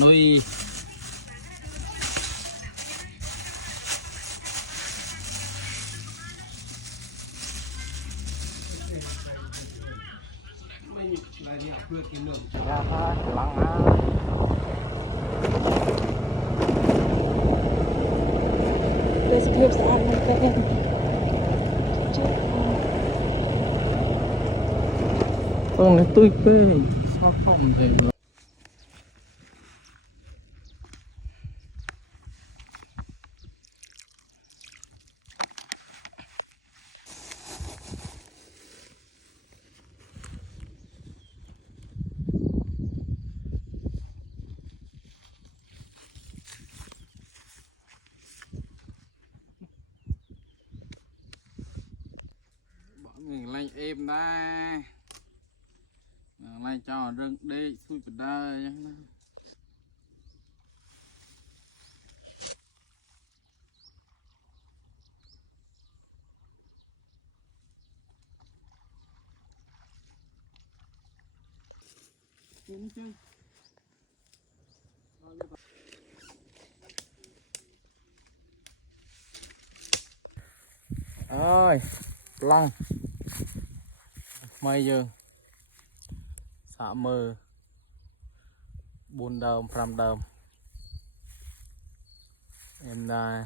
nuôi This gives on the bed. con này tôi phê sao không thể được. Mình lên êm đây lên cho rừng đi xui vào đây ơi long mây dương xạ mơ 4 đơm 5 đơm em đây